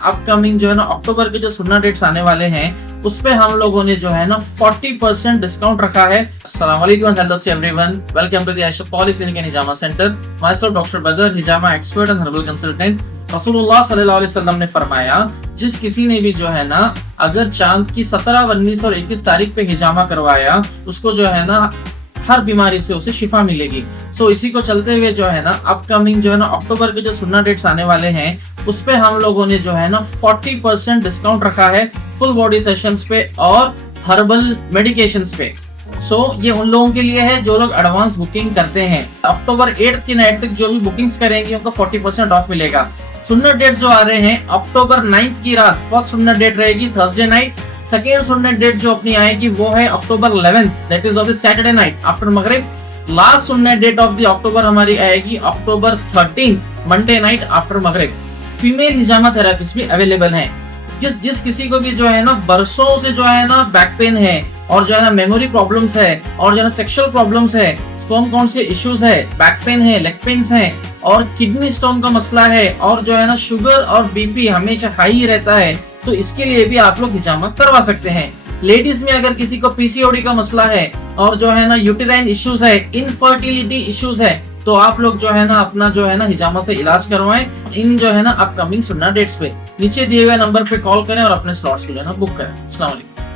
Upcoming जो है ना अक्टूबर के जो सुन्ना डेट्स आने वाले हैं उस पे हम लोगों ने जो है ना 40% डिस्काउंट रखा है। अस्सलाम वालेकुम, hello to everyone, welcome to the Ayesha polyclinic and हिजामा centre. Myself doctor Badar, हिजामा एक्सपर्ट एंड हर्बल कंसल्टेंट। रसूलुल्लाह सल्लल्लाहु अलैहि वसल्लम ने फरमाया, जिस किसी ने भी जो है ना अगर चांद की 17, 19 और 21 तारीख पे हिजामा करवाया उसको जो है ना हर बीमारी से उसे शिफा मिलेगी। सो इसी को चलते हुए जो है ना अपकमिंग जो है ना अक्टूबर के जो सुन्ना डेट्स आने वाले हैं उस पे हम लोगों ने जो है ना 40% डिस्काउंट रखा है फुल बॉडी सेशंस पे और हर्बल मेडिकेशंस पे। ये उन लोगों के लिए है जो लोग एडवांस बुकिंग करते हैं। अक्टूबर 8 की नाइट तक जो भी बुकिंग्स करेंगे उनको 40% ऑफ मिलेगा। सुन्ना डेट्स जो आ रहे हैं अक्टूबर 9 की रात फर्स्ट सुन्ना डेट रहेगी थर्सडे नाइट। सेकेंड सुन्ना डेट जो अपनी आएगी वो है अक्टूबर 11, that is of the Saturday night after मगरिब। लास्ट सुन्ना डेट ऑफ द अक्टूबर हमारी आएगी अक्टूबर 13 मंडे नाइट आफ्टर मगरिब। फीमेल हिजामा थेरेपिस्ट भी अवेलेबल हैं। जिस किसी को भी जो है ना बरसों से जो है ना बैक पेन है और जो है ना मेमोरी प्रॉब्लम्स है और जो है ना सेक्सुअल प्रॉब्लम्स है, स्पर्म काउंट्स के इश्यूज है, बैक पेन है, लेग पेन्स है और किडनी स्टोन का मसला है और जो है ना शुगर और बीपी हमेशा हाई रहता है, तो इसके लिए भी आप लोग हिजामा करवा सकते हैं। लेडीज में अगर किसी को पीसीओडी का मसला है और जो है ना यूटेराइन इश्यूज है, इनफर्टिलिटी इश्यूज है, तो आप लोग जो है ना अपना जो है ना हिजामा से इलाज करवाएं इन जो है ना अपकमिंग सुन्ना डेट्स पे। नीचे दिए हुए नंबर पे कॉल करें और अपने स्लॉट्स को जो है ना बुक करें। अस्सलाम वालेकुम।